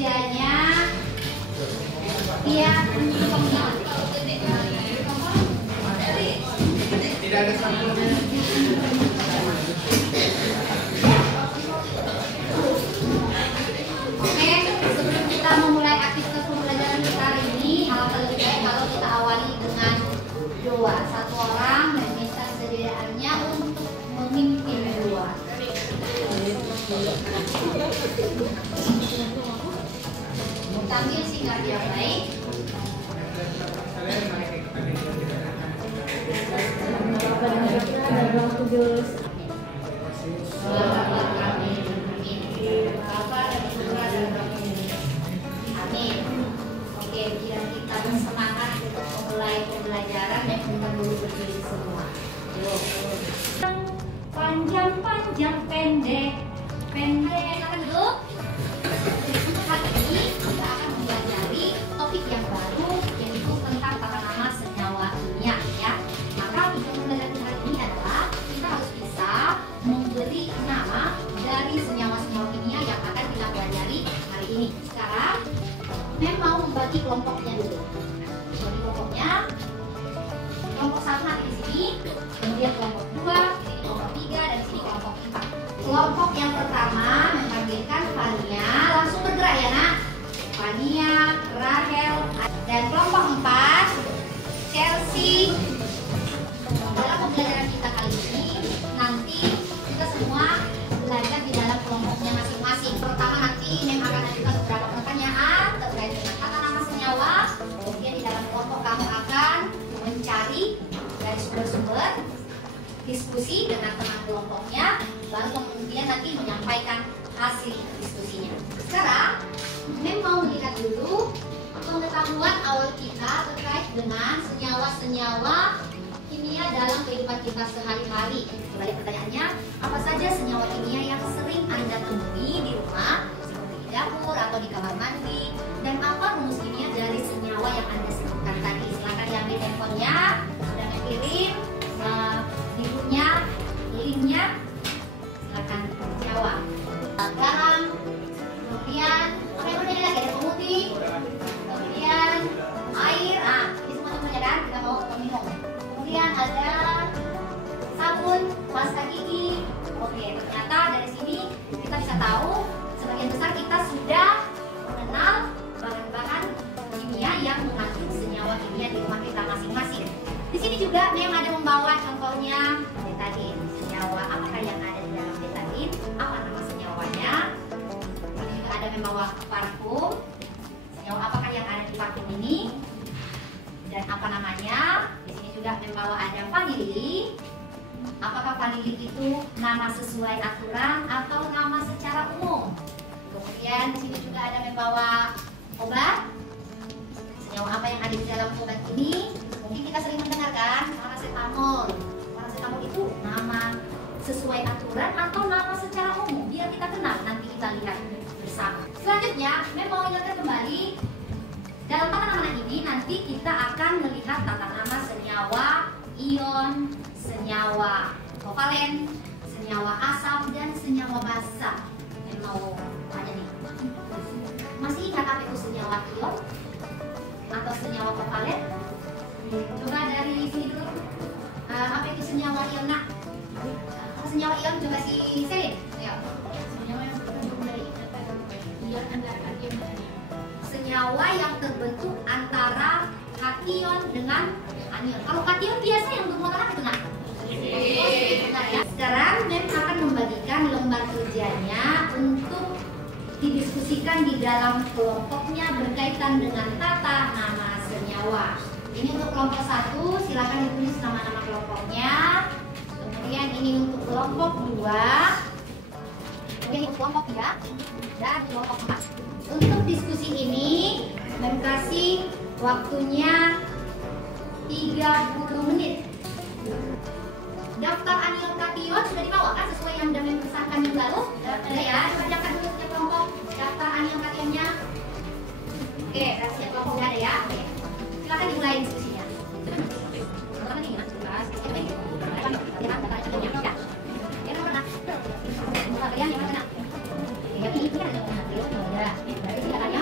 kerjanya tiap tidak ada sampul. Oke, sebelum kita memulai aktivitas pembelajaran kita hari ini, alangkah lebih baik kalau kita awali dengan doa. Satu orang meminta sediaannya untuk memimpin doa. Tampil singkat yang baik. Amin. Oke, biar kita bersemangat untuk memulai pembelajaran dan kita dulu berdiri semua. Panjang-panjang, pendek, akan duduk. Untuk hari ini kita akan mempelajari topik yang baru, yaitu tentang tata nama senyawa kimia, ya. Maka untuk pembelajaran hari ini adalah kita harus bisa memberi nama dari senyawa-senyawa kimia yang akan kita pelajari hari ini. Sekarang, Mem mau membagi kelompoknya dulu. Bagi kelompoknya, kelompok 1 nanti di sini, kemudian kelompok 2, di sini kelompok 3, dan di sini kelompok 4. Kelompok yang pertama memanggilkan Fania, langsung bergerak ya nak. Fania, Rahel, dan kelompok 4 Chelsea. Dalam pembelajaran kita kali ini, nanti kita semua belajar di dalam kelompoknya masing-masing. Pertama nanti Mem akan ajukan beberapa pertanyaan terkait dengan tata nama senyawa. Kemudian di dalam kelompok kamu akan mencari dari sumber-sumber, diskusi dengan teman kelompoknya, lalu kemudian nanti menyampaikan hasil diskusinya. Sekarang, Mem mau melihat dulu pengetahuan awal kita terkait dengan senyawa-senyawa kimia dalam kehidupan kita sehari-hari. Sebagai pertanyaannya, apa saja senyawa kimia yang sering Anda temui di rumah, seperti di dapur atau di kamar mandi, dan apa rumus kimia dari senyawa yang Anda sebutkan tadi? Silakan diambil handphonenya, sudah ngekirim bukunya, linknya, silakan jawab. Garam, kemudian apa yang berbeda lagi? Ada pemutih, kemudian air, ini semua contohnya kan kita mau minum. Kemudian ada sabun, pasta gigi. Oke, ternyata dari sini kita bisa tahu sebagian besar kita sudah mengenal bahan-bahan kimia yang mengandung senyawa kimia di rumah kita masing-masing. Di sini juga Mem ada membawa contohnya betadin. Senyawa apakah yang ada di dalam betadin? Apa nama senyawanya? Ini juga ada membawa parfum. Senyawa apakah yang ada di parfum ini? Dan apa namanya? Di sini juga membawa ada vanili. Apakah vanili itu nama sesuai aturan atau nama secara umum? Kemudian di sini juga ada membawa obat. Senyawa apa yang ada di dalam obat ini? Mungkin kita sering mendengarkan paracetamol. Paracetamol itu nama sesuai aturan atau nama secara umum? Biar kita kenal, nanti kita lihat bersama. Selanjutnya, Mem mau ingatkan kembali, dalam tata nama ini nanti kita akan melihat tata nama senyawa ion, senyawa kovalen, senyawa asam, dan senyawa basa. Mem mau tanya nih, masih ingat apa itu senyawa ion atau senyawa kovalen? Coba dari sini dulu. Apa itu senyawa ion nak? Senyawa ion coba si Selin. Senyawa yang terbentuk dari ion antara kation dan anion. Senyawa yang terbentuk antara kation dengan anion. Kalau kation biasa yang bermuatan apa itu nak? Ya. Sekarang Mem akan membagikan lembar kerjanya untuk didiskusikan di dalam kelompoknya berkaitan dengan tata nama senyawa. Ini untuk kelompok 1, silakan ditulis nama-nama kelompoknya. Kemudian ini untuk kelompok 2, kemudian untuk kelompok 3, dan kelompok 4. Untuk diskusi ini, Mem kasih waktunya 30 menit. Daftar anion kation sudah dibawa kan sesuai yang sudah Mem pesankan minggu lalu? Sudah ya, dibacakan dulu setiap kelompok daftar anion kationnya. Oke, setiap kelompoknya ada ya. Oke. Silakan dimulai diskusinya. Yang mana?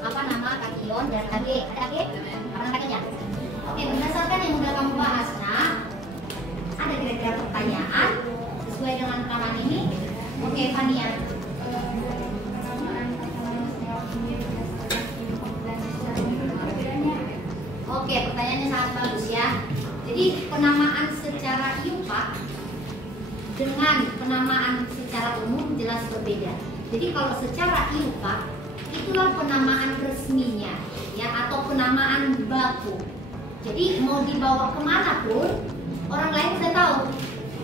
Apa nama kation dari AG? Ada AG? Apa nama kationnya? Oke, berdasarkan yang sudah kamu bahas, nah, ada kira-kira pertanyaan sesuai dengan rekaman ini. Oke, Fania. Oke, pertanyaannya sangat bagus ya. Jadi penamaan secara IUPAC dengan penamaan secara umum jelas berbeda. Jadi kalau secara IUPAC itulah penamaan resminya ya, atau penamaan baku. Jadi mau dibawa kemana pun orang lain sudah tahu,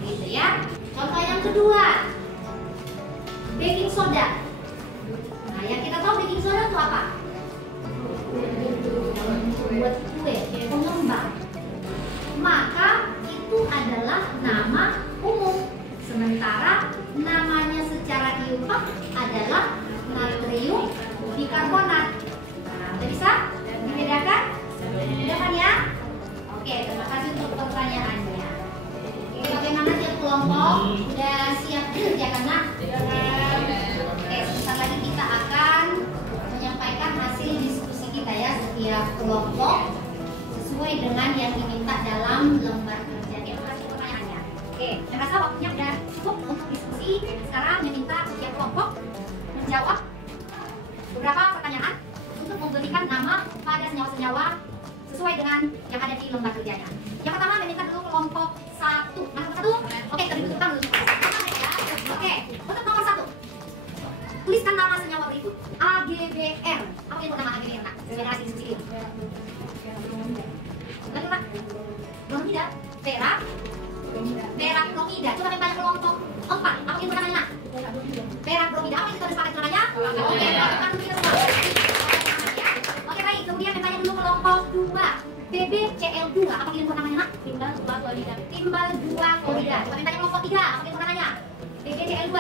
gitu ya. Contoh yang kedua, baking soda. Nah, yang kita tahu baking soda itu apa? Buat kue, pengembang. Maka itu adalah nama umum. Sementara namanya secara IUPAC adalah natrium bikarbonat. Nah, udah bisa dibedakan? Udah kan ya? Oke, terima kasih untuk pertanyaannya. Oke, bagaimana tiap kelompok? Udah siap kerjakan, nak? Oke, sebentar lagi kita akan menyampaikan hasil diskusi kita ya, setiap kelompok sesuai dengan yang diminta dalam lembar kerja. Terima kasih pertanyaannya. Oke, saya rasa waktunya udah cukup untuk diskusi. Sekarang meminta setiap kelompok menjawab beberapa pertanyaan untuk memberikan nama pada senyawa-senyawa sesuai dengan yang ada di lembar kerjanya. Yang pertama meminta dulu kelompok 1. Mana satu? Oke, kita dudukkan dulu. Oke, untuk nomor 1. Tuliskan nama senyawa berikut. AGBR. Apa itu nama AGBR, nak? Generasi diskusi ini. Betul, Pak? Bromida, perak, perak bromida. Coba minta kelompok 4. Apa itu namanya, nak? Perak bromida. Apa itu tulis pakai namanya? Oke, kita dulu semua. Oke, baik. Kemudian mintanya dulu kelompok 2. BBCl2. Apa itu namanya, nak? Timbal 2 klorida. Timbal 2 klorida. Coba mintanya kelompok 3. Apa itu namanya? BBCl2.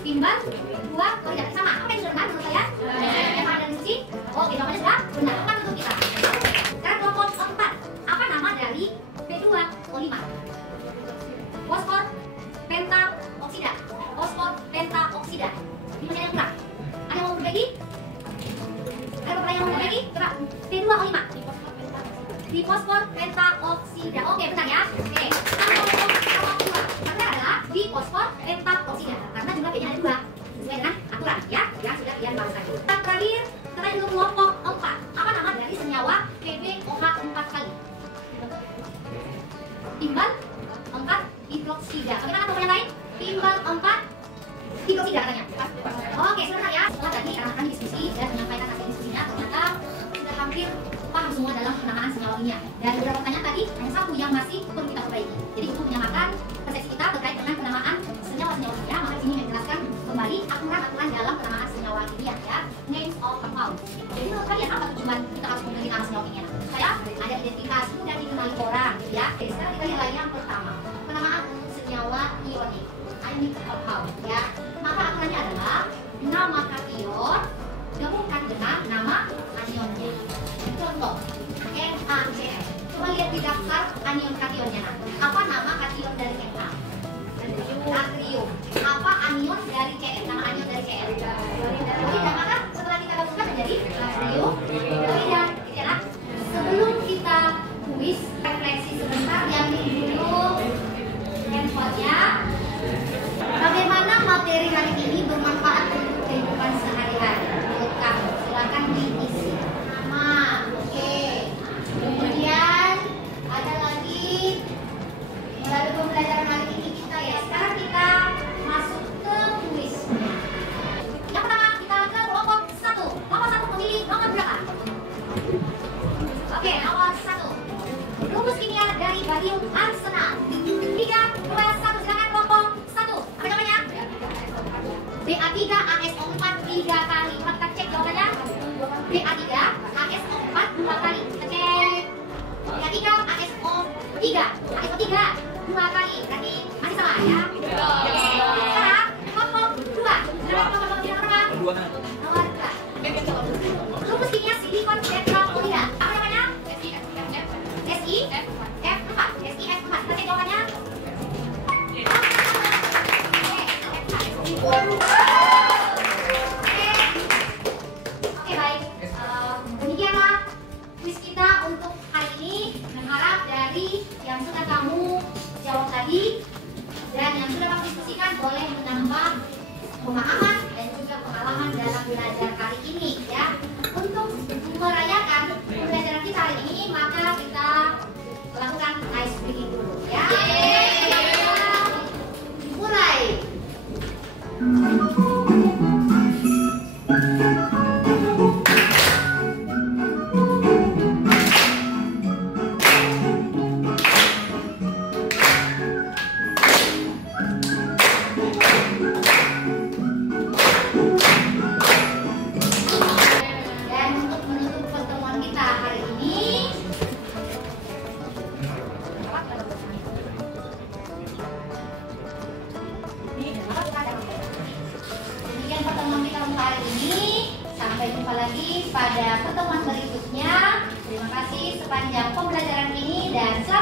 Timbal 2 klorida. Sama. Apa yang sudah benar menurut saya? Yang ada di sini. Oke, jawabannya sudah benar. Tepat untuk kita. Sekarang kelompok 4. Apa nama dari B2O5? Fosfor pentaoksida. Fosfor pentaoksida. Ini mana yang kurang? Ada yang mau berbagi? Ada beberapa yang mau berbagi? Coba B2O5. Di fosfor pentaoksida. Oke, benar ya. Oke. Kelompok 2. Karena adalah di fosfor pentaoksida. Karena juga B-nya ada 2. Sesuai dengan aturan ya, yang sudah kalian bahas tadi. Terakhir, kita dulu kelompok 4. Apa nama dari senyawa PbOH 4 kali? Timbal 4 hidroksida. Bagaimana contoh yang lain? Timbal 4 hidroksida katanya. Oke, sebentar ya. Setelah tadi akan diskusi dan menyampaikan hasil diskusinya, ternyata sudah hampir paham semua dalam penamaan senyawa kimia. Dan beberapa pertanyaan tadi hanya satu yang masih perlu kita perbaiki. Jadi untuk menyamakan persepsi kita terkait dengan penamaan senyawa-senyawa kimia, maka di sini menjelaskan kembali aturan-aturan dalam penamaan senyawa kimia ya. Names of compounds. Jadi menurut kalian apa tujuan kita harus memiliki nama senyawa kimia? Saya ada identitas mudah dikenali orang ya. Jadi sekarang kita lihat yang pertama, penamaan senyawa ionik, ionic compound ya. Maka aturannya adalah nama kation gabungkan dengan nama anionnya. Contoh NaCl. Coba lihat di daftar anion kationnya. Apa nama kation dari Na? Natrium. Apa anion dari Cl? Nama anion dari Cl? Klorida. Maka setelah kita gabungkan menjadi natrium klorida. Ya, sebelum kita kuis, refleksi sebentar yang dulu handphonenya. Bagaimana materi hari ini bermanfaat untuk kehidupan sehari-hari? Menurut kamu, silakan diisi. Nama, oke. Kemudian ada lagi melalui pembelajaran hari ini kita ya. Sekarang kita masuk ke kuisnya. Yang pertama kita ke kelompok 1. Kelompok 1 memilih nomor berapa? Oke, nomor 1. Rumus kimia dari barium arsenal. 3, 2, 1. Silakan kelompok 1. Apa namanya? BA3ASO4 3 kali. Coba kita cek jawabannya. BA3ASO4 2 kali. Kita cek. BA3ASO3 2 kali. Berarti masih sama ya? Oke. Sekarang kelompok 2. Silakan kelompok 2 berapa? Nomor 2. Rumus kimia silikon tetraklorida. Apa namanya? SiF4. SiF4. Kita cek jawabannya. pemahaman dan juga pengalaman dalam belajar kali ini ya. Untuk merayakan pembelajaran kita hari ini, maka kita lakukan ice breaking dulu ya. Mulai. Demikian pertemuan kita untuk hari ini. Sampai jumpa lagi pada pertemuan berikutnya. Terima kasih sepanjang pembelajaran ini dan selamat